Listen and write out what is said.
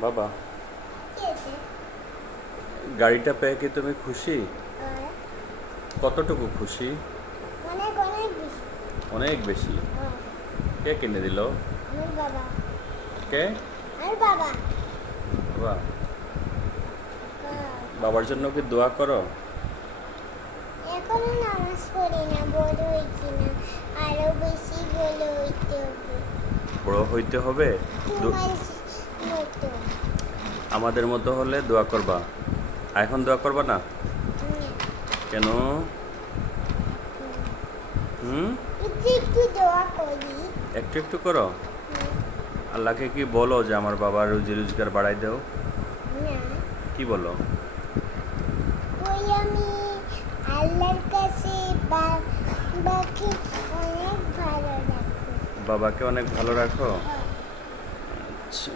বাবা, কি আছে? গাড়িটা পেয়ে কি তুমি খুশি? আর কতটুকু খুশি? অনেক অনেক বেশি। অনেক বেশি। আর কে কিনে দিল? আমার বাবা। কে? আমার বাবা। বাবা। আর বাবার জন্য কি দোয়া করো? এখনো নামাজ পড়ি না, বড় হয়েছি না, আরো বেশি বড় হইতে হবে। বড় হইতে হবে। দু- তোমার মতো। আমাদের মতো হলে দোয়া করবা। এখন দোয়া করবা না? কেন? হুম? একটু একটু দোয়া করি। একটু একটু করো। আল্লাহকে কি বলো যে আমার বাবার রুজি রোজগার বাড়াই দাও? না, কি বলো? ওই আমি আল্লাহর কাছে বাবাকে অনেক ভালো রাখবো। বাবাকে অনেক ভালো রাখো। আর আচ্ছা।